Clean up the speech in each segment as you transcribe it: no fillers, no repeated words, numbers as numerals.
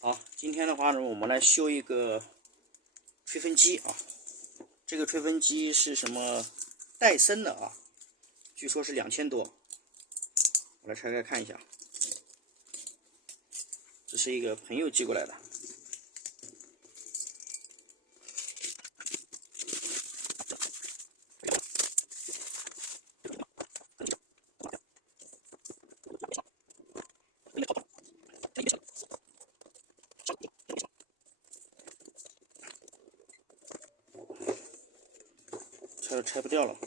好，今天的话呢，我们来修一个吹风机啊。这个吹风机是什么？戴森的啊，据说是2000多。我来拆开看一下，这是一个朋友寄过来的。拆都拆不掉了，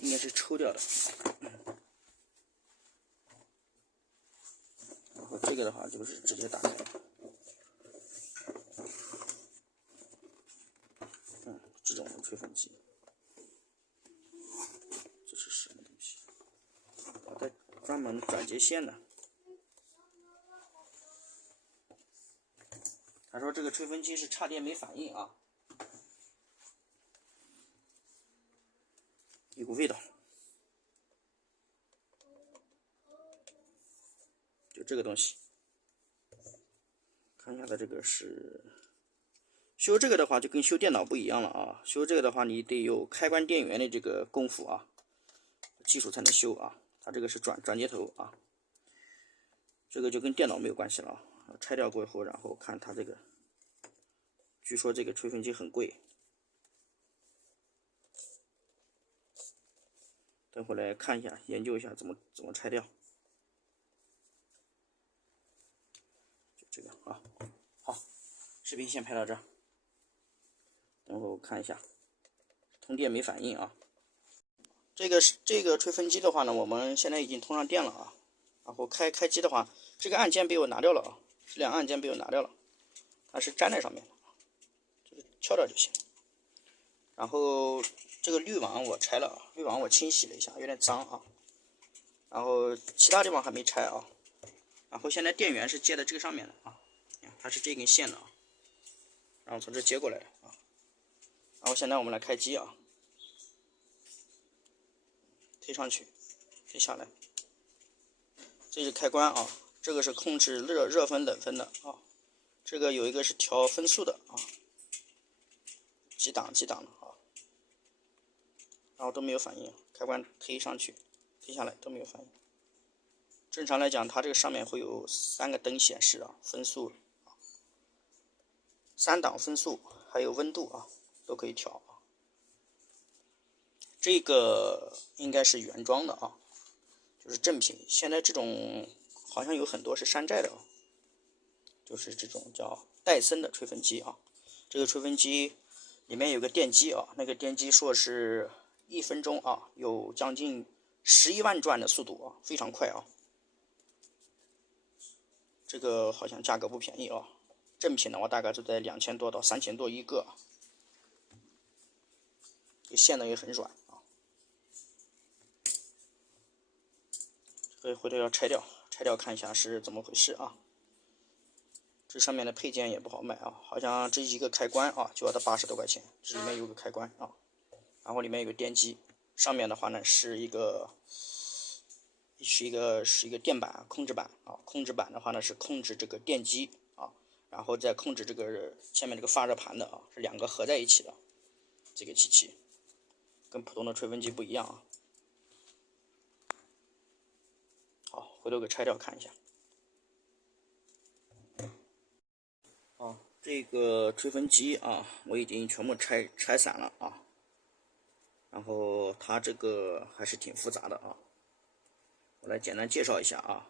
应该是抽掉的。然后这个的话就是直接打开，这种吹风机，这是什么东西？我带专门转接线的。他说这个吹风机是插电没反应啊，一股味道。就这个东西，看一下它这个是修这个的话，就跟修电脑不一样了啊。修这个的话，你得有开关电源的这个功夫啊，技术才能修啊。它这个是转接头啊，这个就跟电脑没有关系了啊。拆掉过后，然后看它这个，据说这个吹风机很贵，等会来看一下，研究一下怎么拆掉。就这个啊，好，视频先拍到这儿，等会我看一下，通电没反应啊。这个吹风机的话呢，我们现在已经通上电了啊。然后开机的话，这个按键被我拿掉了啊，这两个按键被我拿掉了，它是粘在上面的，就是敲掉就行了。然后这个滤网我拆了，滤网我清洗了一下，有点脏啊。然后其他地方还没拆啊。然后现在电源是接在这个上面的啊，它是这根线的啊，然后从这接过来的啊。然后现在我们来开机啊，推上去，推下来。这是开关啊，这个是控制热风冷风的啊，这个有一个是调分速的啊，几档的啊，然后都没有反应，开关推上去推下来都没有反应。正常来讲，它这个上面会有3个灯显示啊，分速3档分速，还有温度啊，都可以调啊。这个应该是原装的啊，就是正品。现在这种好像有很多是山寨的啊，就是这种叫戴森的吹风机啊。这个吹风机里面有个电机啊，那个电机说是1分钟啊有将近11万转的速度啊，非常快啊。这个好像价格不便宜啊，正品的话大概就在2000多到3000多一个，这线呢也很软啊。所以回头要拆掉看一下是怎么回事啊。这上面的配件也不好买啊，好像这一个开关啊就要到80多块钱，这里面有个开关啊，然后里面有个电机，上面的话呢是一个电板控制板啊，控制板的话呢是控制这个电机啊，然后再控制这个下面这个发热盘的啊，是2个合在一起的这个机器，跟普通的吹风机不一样啊。好，回头给拆掉看一下。这个吹风机啊，我已经全部拆散了啊。然后它这个还是挺复杂的啊，我来简单介绍一下啊。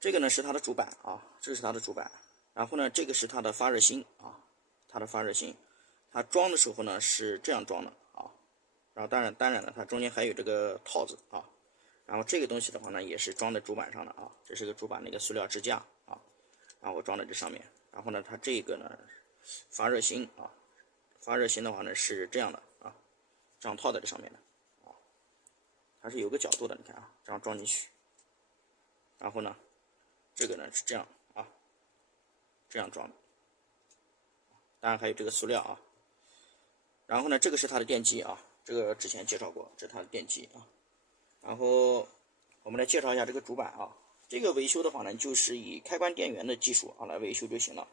这个呢是它的主板啊，这是它的主板。然后呢，这个是它的发热芯啊，它的发热芯。它装的时候呢是这样装的啊。然后当然了，它中间还有这个套子啊。然后这个东西的话呢，也是装在主板上的啊，这是个主板的一个塑料支架啊，然后我装在这上面。然后呢，它这个呢，发热芯啊，发热芯的话呢是这样的啊，这样套在这上面的啊，它是有个角度的，你看啊，这样装进去。然后呢，这个呢是这样啊，这样装的。当然还有这个塑料啊。然后呢，这个是它的电机啊，这个之前介绍过，这是它的电机啊。然后我们来介绍一下这个主板啊，这个维修的话呢，就是以开关电源的技术啊来维修就行了。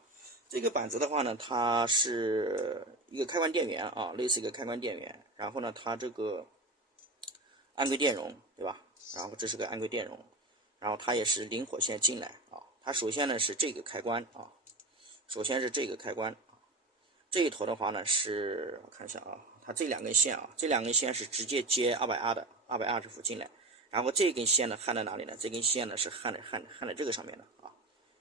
这个板子的话呢，它是一个开关电源啊，类似一个开关电源。然后呢，它这个安规电容，对吧？然后这是个安规电容，然后它也是零火线进来啊。它首先呢是这个开关啊，首先是这个开关，这一头的话呢是我看一下啊，它这两根线啊，这两根线是直接接220的220伏进来，然后这根线呢焊在哪里呢？这根线呢是焊在这个上面的啊。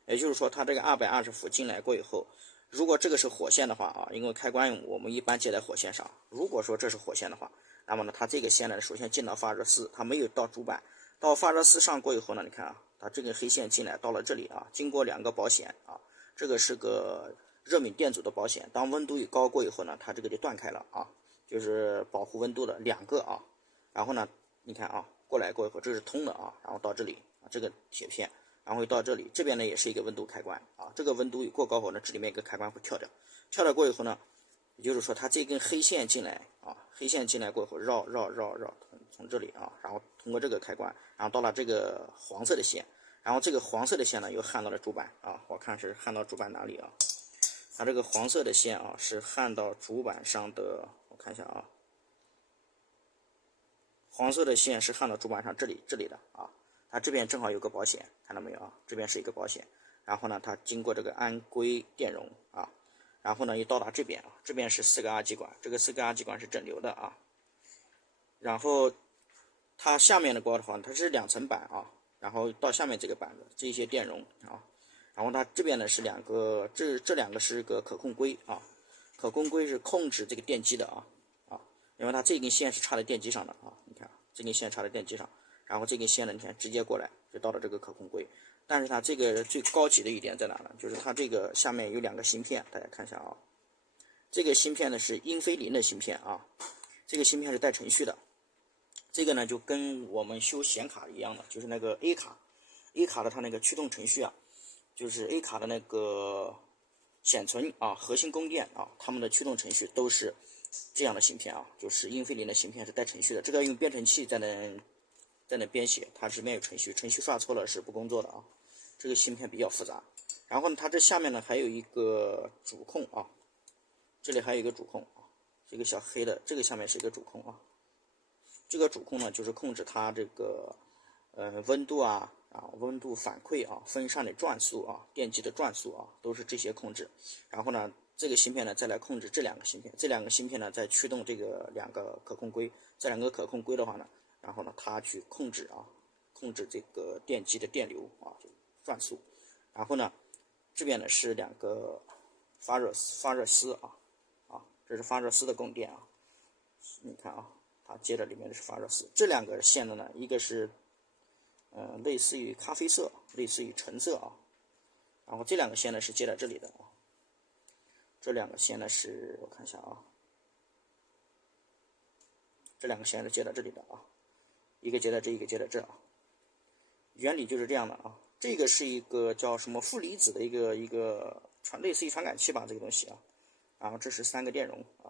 也就是说，它这个220伏进来过以后，如果这个是火线的话啊，因为开关我们一般接在火线上，如果说这是火线的话，那么呢，它这个线呢，首先进到发热丝，它没有到主板，到发热丝上过以后呢，你看啊，它这根黑线进来到了这里啊，经过2个保险啊，这个是个热敏电阻的保险，当温度一高过以后呢，它这个就断开了啊，就是保护温度的2个啊，然后呢，你看啊，过以后这是通的啊，然后到这里啊，这个铁片。然后到这里，这边呢也是一个温度开关啊，这个温度一过高后呢，这里面一个开关会跳掉，跳掉过以后呢，也就是说它这根黑线进来啊，黑线进来过后绕，从这里啊，然后通过这个开关，然后到了这个黄色的线，然后这个黄色的线呢又焊到了主板啊，我看是焊到主板哪里啊？它这个黄色的线啊是焊到主板上的，我看一下啊，黄色的线是焊到主板上这里的啊。它这边正好有个保险，看到没有啊？这边是一个保险，然后呢，它经过这个安规电容啊，然后呢又到达这边啊，这边是4个二极管，这个4个二极管是整流的啊，然后它下面的锅的话，它是2层板啊，然后到下面这个板子这些电容啊，然后它这边呢是2个，这2个是个可控硅啊，可控硅是控制这个电机的啊，因为它这根线是插在电机上的啊，你看这根线插在电机上。然后这根线呢，你看直接过来就到了这个可控硅，但是它这个最高级的一点在哪呢？就是它这个下面有2个芯片，大家看一下啊，这个芯片呢是英飞凌的芯片啊，这个芯片是带程序的，这个呢就跟我们修显卡一样的，就是那个 A 卡的它那个驱动程序啊，就是 A 卡的那个显存啊、核心供电啊，它们的驱动程序都是这样的芯片啊，就是英飞凌的芯片是带程序的，这个用编程器在那编写，它里面有程序刷错了是不工作的啊。这个芯片比较复杂。然后呢，它这下面呢还有一个主控啊，这里还有一个主控啊，这个小黑的，这个下面是一个主控啊。这个主控呢就是控制它这个温度啊、温度反馈啊、风扇的转速啊、电机的转速啊，都是这些控制。然后呢，这个芯片呢再来控制这2个芯片，这2个芯片呢再驱动这个2个可控硅，这2个可控硅的话呢。然后呢，它去控制这个电机的电流啊，转速。然后呢，这边呢是2个发热丝啊，这是发热丝的供电啊。你看啊，它接着里面的是发热丝。这2个线的呢，一个是类似于咖啡色，类似于橙色啊。然后这2个线呢是接在这里的啊。这2个线呢是我看一下啊，这2个线是接在这里的啊。一个接在这，一个接在这啊，原理就是这样的啊。这个是一个叫什么负离子的一个类似于传感器吧，这个东西啊。然后这是3个电容啊，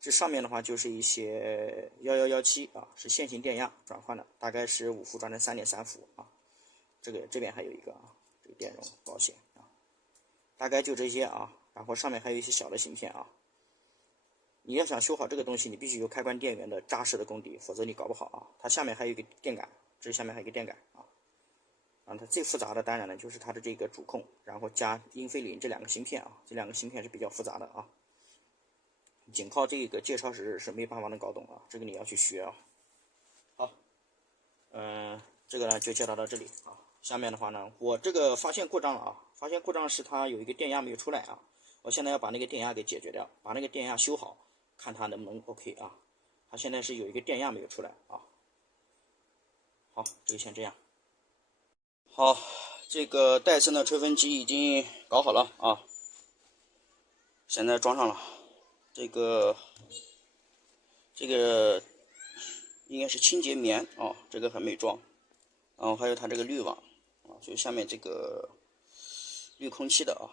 这上面的话就是一些1117啊，是线性电压转换的，大概是5伏转成3.3伏啊。这边还有一个啊，这个电容保险啊，大概就这些啊。然后上面还有一些小的芯片啊。你要想修好这个东西，你必须有开关电源的扎实的功底，否则你搞不好啊。它下面还有一个电感，这下面还有一个电感啊。它最复杂的当然呢就是它的这个主控，然后加英飞凌这2个芯片啊，这2个芯片是比较复杂的啊。仅靠这个介绍是没办法能搞懂啊，这个你要去学啊。好，这个呢就介绍到这里啊。下面的话呢，我这个发现故障了啊，发现故障是它有一个电压没有出来啊，我现在要把那个电压给解决掉，把那个电压修好。看它能不能 OK 啊？它现在是有一个电压没有出来啊。好，这个先这样。好，这个戴森的吹风机已经搞好了啊，现在装上了。这个应该是清洁棉啊，这个还没装。然后还有它这个滤网啊，就下面这个滤空气的啊。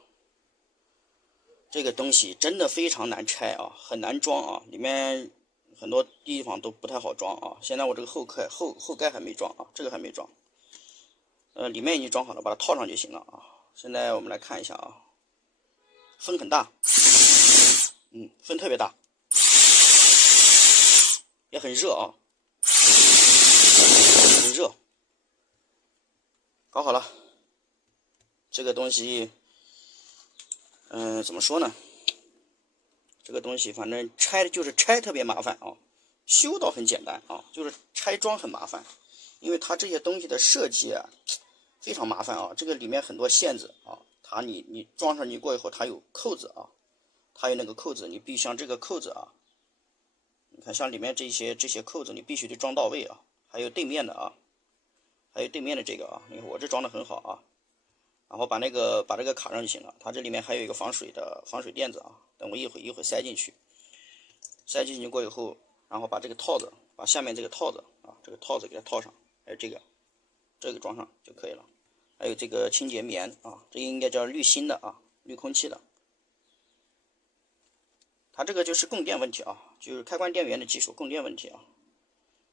这个东西真的非常难拆啊，很难装啊，里面很多地方都不太好装啊。现在我这个后盖还没装啊，这个还没装。里面已经装好了，把它套上就行了啊。现在我们来看一下啊，风很大，风特别大，也很热啊，很热。搞好了，这个东西，怎么说呢？这个东西反正拆特别麻烦啊，修倒很简单啊，就是拆装很麻烦，因为它这些东西的设计啊非常麻烦啊。这个里面很多线子啊，它你装上去过以后，它有扣子啊，它有那个扣子，你必须像这个扣子啊，你看像里面这些扣子，你必须得装到位啊。还有对面的啊，还有对面的这个啊，你看我这装的很好啊。然后把这个卡上就行了。它这里面还有一个防水垫子啊，等我一会儿塞进去，过以后，然后把这个套子，把下面这个套子啊，这个套子给它套上，还有这个装上就可以了。还有这个清洁棉啊，这个应该叫滤芯的啊，滤空气的。它这个就是供电问题啊，就是开关电源的技术供电问题啊。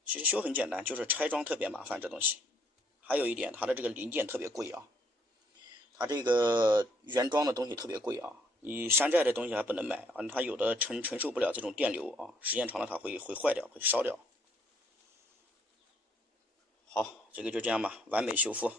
其实修很简单，就是拆装特别麻烦这东西。还有一点，它的这个零件特别贵啊。它这个原装的东西特别贵啊，你山寨的东西还不能买啊，它有的承受不了这种电流啊，时间长了它会坏掉，会烧掉。好，这个就这样吧，完美修复。